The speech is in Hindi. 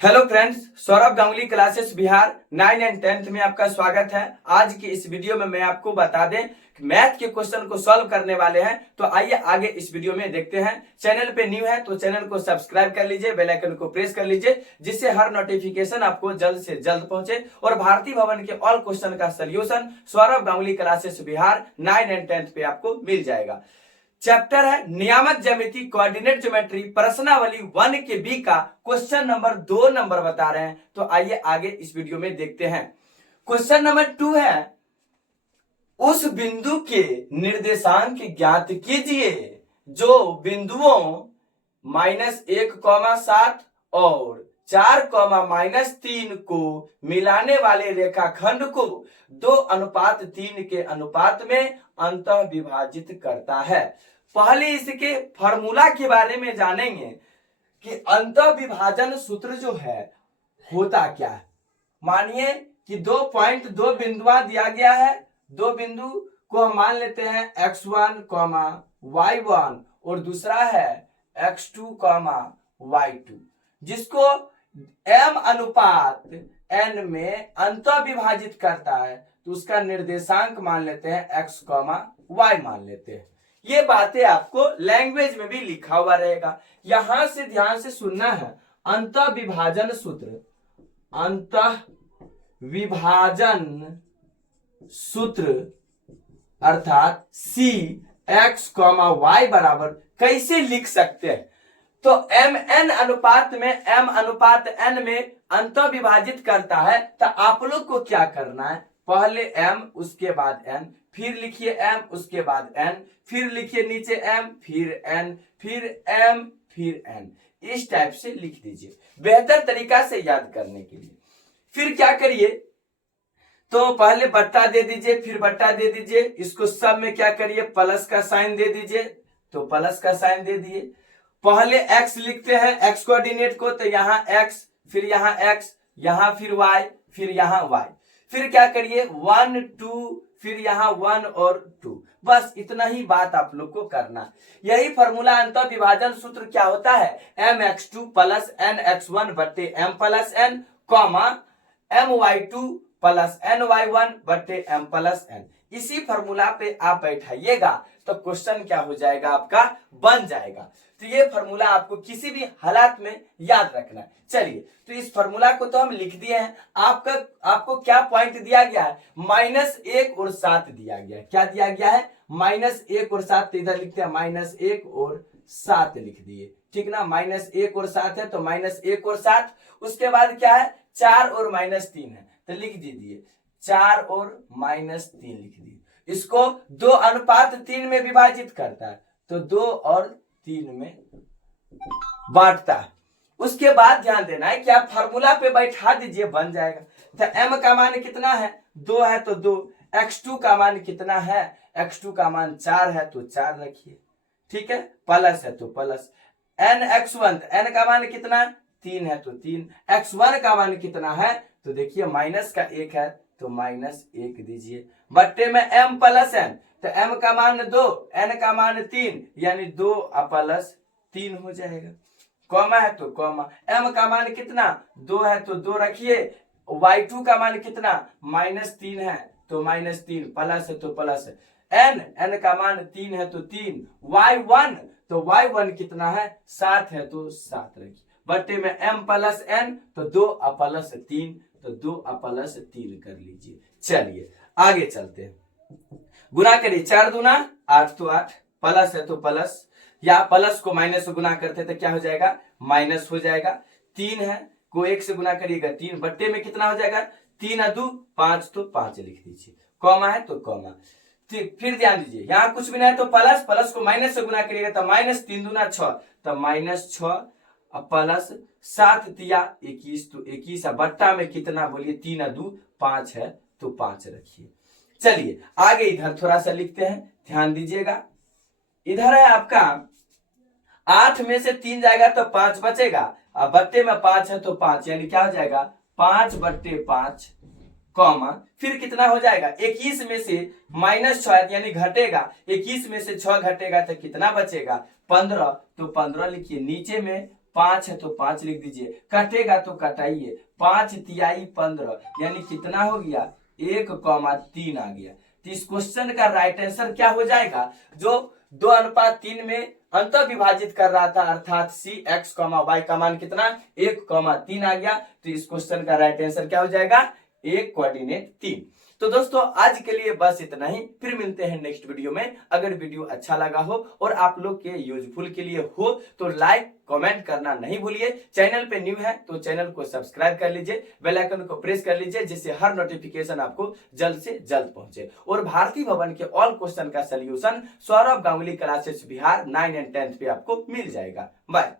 Hello friends, Saurabh Ganguly classes Bihar 9 and 10th में आपका स्वागत है। आज की इस वीडियो में मैं आपको बता दें कि मैथ के क्वेश्चन को सॉल्व करने वाले हैं। तो आइए आगे इस वीडियो में देखते हैं। चैनल पे न्यू है तो चैनल को सब्सक्राइब कर लीजिए, बेल आइकन को प्रेस कर लीजिए, जिससे हर नोटिफिकेशन आपको जल्द से जल्द पहुंचे और भारतीय भवन के ऑल क्वेश्चन का solution Saurabh Ganguly classes Bihar 9 and 10th पे आपको मिल जाएगा। चैप्टर है नियामक ज्यामिति, कोऑर्डिनेट ज्योमेट्री, प्रश्नावली 1 के बी का क्वेश्चन नंबर 2 नंबर बता रहे हैं। तो आइए आगे इस वीडियो में देखते हैं। क्वेश्चन नंबर 2 है, उस बिंदु के निर्देशांक ज्ञात कीजिए जो बिंदुओं -1,7 और 4,-3 को मिलाने वाले रेखाखंड को 2:3 के अनुपात में अंतः विभाजित करता है। पहले इसके फॉर्मूला के बारे में जानेंगे कि अंतः विभाजन सूत्र जो है होता क्या है। मानिए कि 2 बिंदुआ दिया गया है। 2 बिंदु को हम मान लेते हैं x1, y1 और दूसरा है x2, y2, जिसको m अनुपात n में अंतः विभाजित करता है। तो उसका निर्देशांक मान लेते हैं x, y मान लेते हैं। ये बातें आपको लैंग्वेज में भी लिखा हुआ रहेगा। यहां से ध्यान से सुनना है। अंतः विभाजन सूत्र, अंतः विभाजन सूत्र अर्थात c x, y बराबर कैसे लिख सकते हैं। तो m n अनुपात में m अनुपात n में अंतः विभाजित करता है। तो आप लोग को क्या करना है, पहले m उसके बाद n, फिर लिखिए m उसके बाद n, फिर लिखिए नीचे m, फिर n, फिर m, फिर n। इस टाइप से लिख दीजिए बेहतर तरीका से याद करने के लिए। फिर क्या करिए, तो पहले बट्टा दे दीजिए, फिर बट्टा दे दीजिए। इसको सब में क्या करिए, प्लस का साइन दे दीजिए। तो प्लस का साइन दे दिए। पहले x लिखते हैं, x कोऑर्डिनेट को। तो यहाँ x, फिर यहाँ x, यहाँ फिर y, फिर यहाँ y। फिर क्या करिए 1 2, फिर यहाँ 1 और 2। बस इतना ही बात आप लोग को करना। यही फॉर्मूला अंतः विभाजन सूत्र क्या होता है, mx2 प्लस nx1 बट्टे m plus n, my2 plus ny1 बट्टे m प्लस n। इसी फॉर्मूला पे आप बैठाइएगा तो क्वेश्चन क्या हो जाएगा, आपका बन जाएगा। तो ये फॉर्मूला आपको किसी भी हालात में याद रखना है। चलिए, तो इस फॉर्मूला को तो हम लिख दिए हैं। आपको क्या पॉइंट दिया गया है, -1 और 7 दिया गया है। क्या दिया गया है, -1 और 7। तो इधर लिखते हैं -1 और 7 लिख दिए, ठीक ना। -1 और 7 है तो -1 और 7। उसके बाद क्या है, 4 और -3 है तो लिख दीजिए 4 और -3 लिख दिए। इसको 2:3 में विभाजित करता है तो 2 और 3 में बांटता है। उसके बाद ध्यान देना है कि आप फार्मूला पे बैठा दीजिए, बन जाएगा। तो m का मान कितना है, 2 है तो 2। x2 का मान कितना है, x2 का मान 4 है तो 4 रखिए, ठीक है। प्लस है तो प्लस। nx1, n का मान कितना, 3 है तो 3। x1 का मान कितना है, तो देखिए माइनस का 1 है तो -1 दीजिए, बट्टे में m प्लस n। तो m का मान 2, n का मान 3, यानी 2 प्लस 3 हो जाएगा। कॉमा है तो कॉमा। m का मान कितना, 2 है तो 2 रखिए। y2 का मान कितना, -3 है तो -3, प्लस है तो प्लस। n का मान 3 है तो 3। y1, तो y1 कितना है, 7 है तो 7 रखिए, बट्टे में m प्लस n, तो 2 प्लस 3, तो 2 प्लस 3 कर लीजिए। चलिए आगे चलते हैं। गुना करिए, 4 दूना 8 तो 8, प्लस है तो प्लस, या प्लस को माइनस से गुना करते तो क्या हो जाएगा, माइनस हो जाएगा। 3 है को 1 से गुना करिएगा 3, बट्टे में कितना हो जाएगा, 3 2 5, तो 5 लिख दीजिए। कॉमा है तो कॉमा। फिर ध्यान दीजिए, यहाँ कुछ भी नहीं है तो प्लस, प्लस को माइनस से गुना करिएगा तो -3 दूना 6, तो -6 प्लस 7 तिया 21, तो 21 है, बट्टा में कितना बोलिए, 3 2 5 है तो 5 रखिए। चलिए आगे इधर थोड़ा सा लिखते हैं, ध्यान दीजिएगा। इधर है आपका 8 में से 3 जाएगा तो 5 बचेगा, अब बट्टे में 5 है तो 5, यानी क्या हो जाएगा 5 बट्टे 5, कॉमा फिर कितना हो जाएगा, 21 में से -6 यानी घटेगा, 21 में से 6 घटेगा तो कितना बचेगा, 15। तो 15 लिखिए, नीचे में 5 है तो 5 लिख दीजिए, कटेगा तो कटाइए, 5 तिहाई 15 यानी कितना हो गया 1,3 आ गया। तो इस क्वेश्चन का राइट आंसर क्या हो जाएगा, जो 2:3 में अंत विभाजित कर रहा था अर्थात सी एक्स वाई का मान कितना 1,3 आ गया। तो इस क्वेश्चन का राइट आंसर क्या हो जाएगा 1 कोऑर्डिनेट 3। तो दोस्तों आज के लिए बस इतना ही, फिर मिलते हैं नेक्स्ट वीडियो में। अगर वीडियो अच्छा लगा हो और आप लोग के यूजफुल के लिए हो तो लाइक कमेंट करना नहीं भूलिए। चैनल पे न्यू है तो चैनल को सब्सक्राइब कर लीजिए, बेल आइकन को प्रेस कर लीजिए, जिससे हर नोटिफिकेशन आपको जल्द से जल्द पहुंचे। और भारतीय भवन के ऑल क्वेश्चन का solution Saurabh Ganguly classes Bihar 9 and 10 पे आपको मिल जाएगा। बाय।